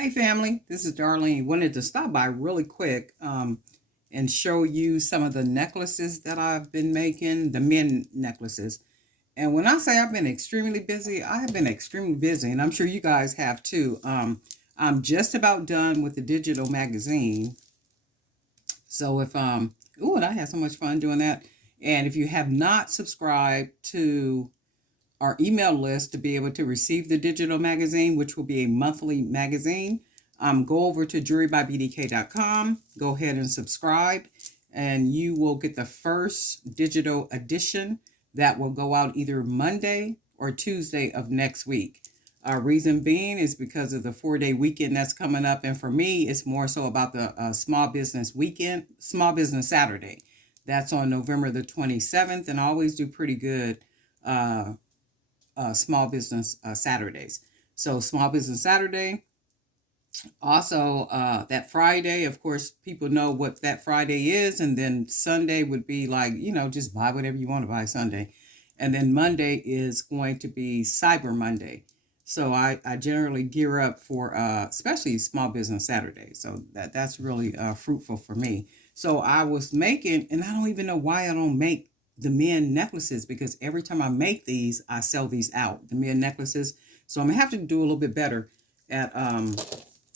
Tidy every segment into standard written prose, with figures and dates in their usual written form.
Hey family, this is Darlene. Wanted to stop by really quick and show you some of the necklaces that I've been making, the men necklaces. And when I say I've been extremely busy, I have been extremely busy, and I'm sure you guys have too. I'm just about done with the digital magazine. So if ooh, and I had so much fun doing that. And if you have not subscribed to our email list to be able to receive the digital magazine, which will be a monthly magazine, go over to jewelrybybdk.com, go ahead and subscribe, and you will get the first digital edition that will go out either Monday or Tuesday of next week. Reason being is because of the 4-day weekend that's coming up. And for me, it's more so about the small business weekend, small business Saturday. That's on November the 27th, and I always do pretty good small business Saturdays. So small business Saturday. Also, that Friday, of course, people know what that Friday is, and then Sunday would be like, just buy whatever you want to buy Sunday, and then Monday is going to be Cyber Monday. So I generally gear up for especially small business Saturday. So that's really fruitful for me. So I was making, and I don't even know why I don't make the men necklaces, because every time I make these, I sell these out, the men necklaces. So I'm gonna have to do a little bit better at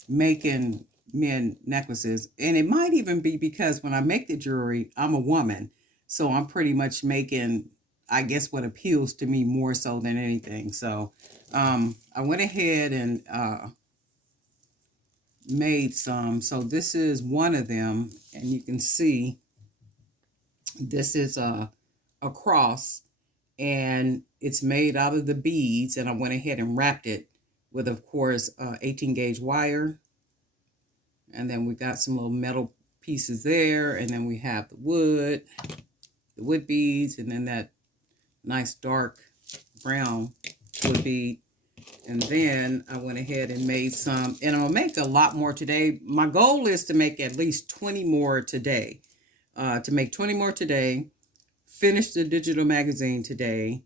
making men necklaces. And it might even be because when I make the jewelry, I'm a woman. So I'm pretty much making, I guess, what appeals to me more so than anything. So I went ahead and made some. So this is one of them. And you can see this is a cross, and it's made out of the beads. And I went ahead and wrapped it with, of course, 18 gauge wire. And then we got some little metal pieces there. And then we have the wood beads, and then that nice dark brown wood bead. And then I went ahead and made some, and I'm gonna make a lot more today. My goal is to make at least 20 more today. To make 20 more today, finish the digital magazine today,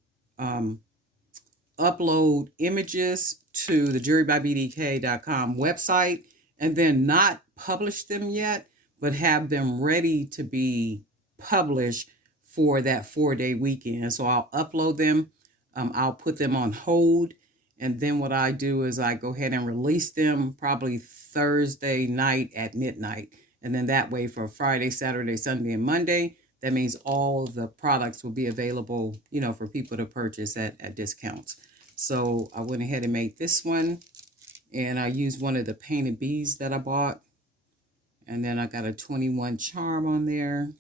upload images to the jewelrybybdk.com website, and then not publish them yet, but have them ready to be published for that 4-day weekend. So I'll upload them, I'll put them on hold, and then what I do is I go ahead and release them probably Thursday night at midnight. And then that way for Friday, Saturday, Sunday, and Monday, that means all the products will be available, for people to purchase at discounts. So I went ahead and made this one, and I used one of the painted beads that I bought. And then I got a 21 charm on there.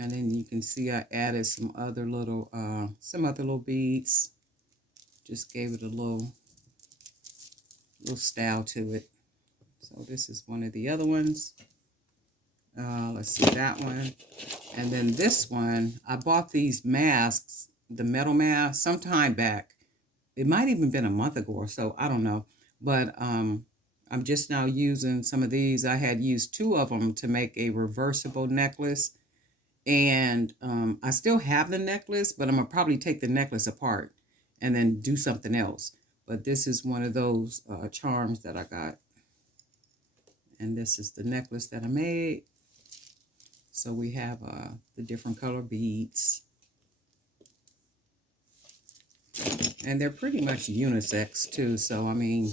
And then you can see I added some other little beads. Just gave it a little style to it. So this is one of the other ones. Let's see that one. And then this one, I bought these masks, the metal mask, some time back. It might even been a month ago or so, I don't know. But I'm just now using some of these. I had used 2 of them to make a reversible necklace. And I still have the necklace, but I'm going to probably take the necklace apart and then do something else. But this is one of those charms that I got. And this is the necklace that I made. So we have the different color beads. And they're pretty much unisex too. So, I mean,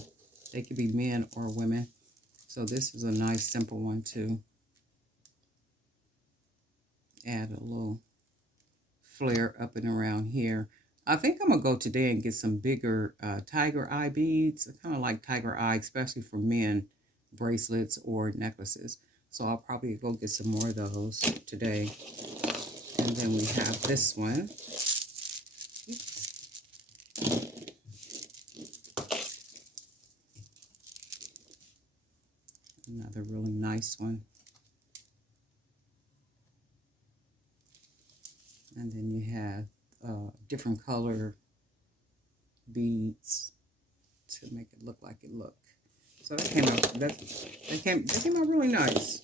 they could be men or women. So this is a nice simple one too. Add a little flare up and around here. I think I'm going to go today and get some bigger tiger eye beads. I kind of like tiger eye, especially for men, bracelets or necklaces. So I'll probably go get some more of those today. And then we have this one. Another really nice one. And then you have different color beads to make it look like it looked. So that came out really nice.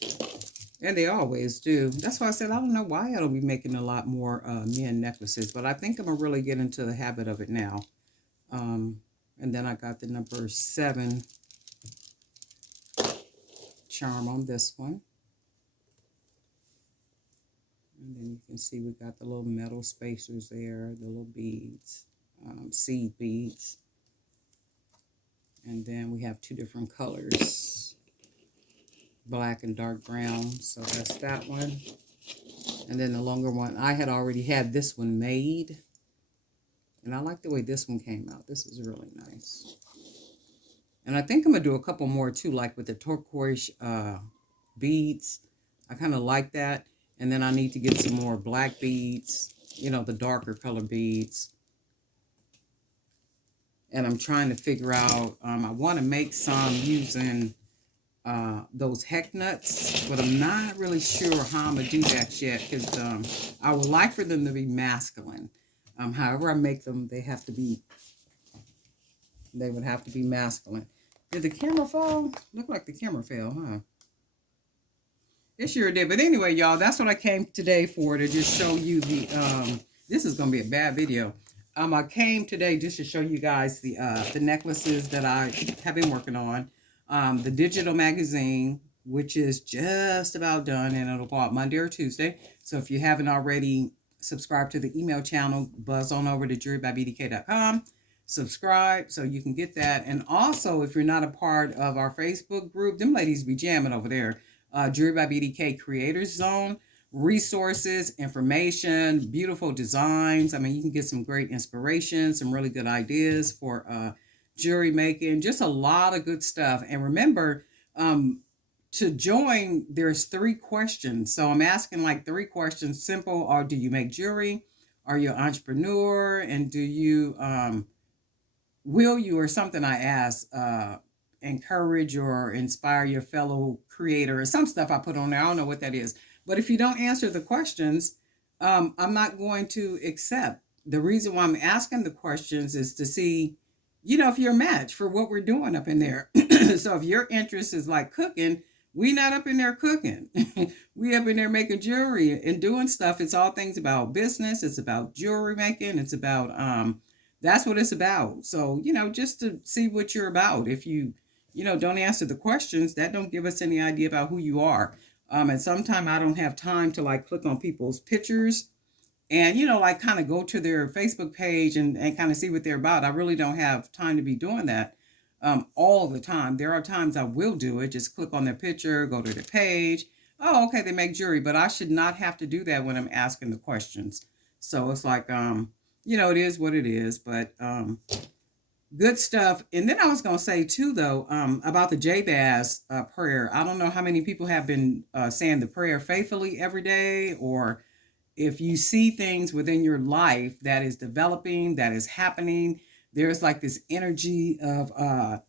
And they always do. That's why I said I don't know why I don't be making a lot more men necklaces, but I think I'm gonna really get into the habit of it now. And then I got the number 7 charm on this one. And then you can see we got the little metal spacers there, the little beads, seed beads. And then we have two different colors, black and dark brown. So that's that one. And then the longer one, I had already had this one made. And I like the way this one came out. This is really nice. And I think I'm going to do a couple more too, like with the turquoise beads. I kind of like that. And then I need to get some more black beads, you know, the darker color beads. And I'm trying to figure out, I want to make some using those heck nuts, but I'm not really sure how I'm going to do that yet, because I would like for them to be masculine. However I make them, they would have to be masculine. Did the camera fall? Looked like the camera fell, huh? It sure did. But anyway, y'all, that's what I came today for, to just show you the, this is going to be a bad video. I came today just to show you guys the necklaces that I have been working on. The digital magazine, which is just about done, and it'll go out Monday or Tuesday. So if you haven't already subscribed to the email channel, buzz on over to jewelrybybdk.com. Subscribe so you can get that. And also, if you're not a part of our Facebook group, them ladies be jamming over there. Jewelry by BDK Creators Zone, resources, information, beautiful designs. I mean, you can get some great inspiration, some really good ideas for jewelry making, just a lot of good stuff. And remember, to join, there's 3 questions. So I'm asking like 3 questions, simple. Or do you make jewelry? Are you an entrepreneur? And do you, will you, or something I asked, encourage or inspire your fellow creator, or some stuff I put on there. I don't know what that is. But if you don't answer the questions, I'm not going to accept. The reason why I'm asking the questions is to see, you know, if you're a match for what we're doing up in there. So if your interest is like cooking, we not up in there cooking. We up in there making jewelry and doing stuff. It's all things about business. It's about jewelry making. It's about, that's what it's about. So, you know, just to see what you're about. If you don't answer the questions, that don't give us any idea about who you are. And sometimes I don't have time to like click on people's pictures and, you know, like kind of go to their Facebook page and kind of see what they're about. I really don't have time to be doing that all the time. There are times I will do it. Just click on their picture, go to their page. Oh, okay, they make jewelry, but I should not have to do that when I'm asking the questions. So it's like, you know, it is what it is, but good stuff. And then I was going to say too, though, about the Jabez prayer. I don't know how many people have been saying the prayer faithfully every day, or if you see things within your life that is developing, that is happening, there's like this energy of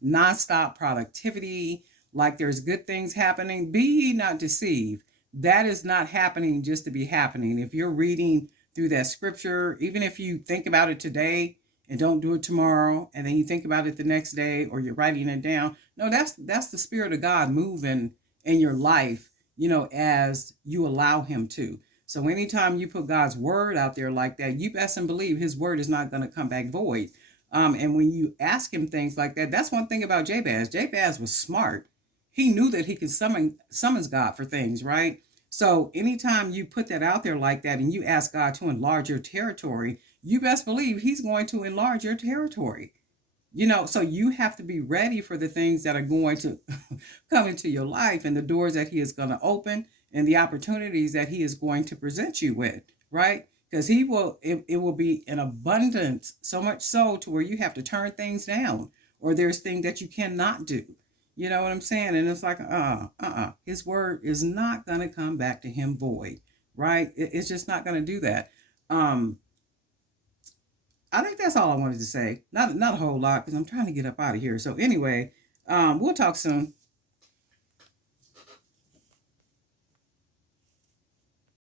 nonstop productivity, like there's good things happening. Be ye not deceived. That is not happening just to be happening. If you're reading through that scripture, even if you think about it today and don't do it tomorrow, and then you think about it the next day, or you're writing it down, no, that's the Spirit of God moving in your life, you know, as you allow him to. So anytime you put God's word out there like that, you best and believe his word is not going to come back void. And when you ask him things like that, that's one thing about Jabez. Jabez was smart. He knew that he could summons God for things, right? So anytime you put that out there like that and you ask God to enlarge your territory, you best believe he's going to enlarge your territory. You know, so you have to be ready for the things that are going to come into your life, and the doors that he is going to open, and the opportunities that he is going to present you with, right? Because it will be in abundance, so much so to where you have to turn things down, or there's things that you cannot do. You know what I'm saying? And it's like, his word is not going to come back to him void, right? It's just not going to do that. I think that's all I wanted to say. Not a whole lot, because I'm trying to get up out of here. So anyway, we'll talk soon.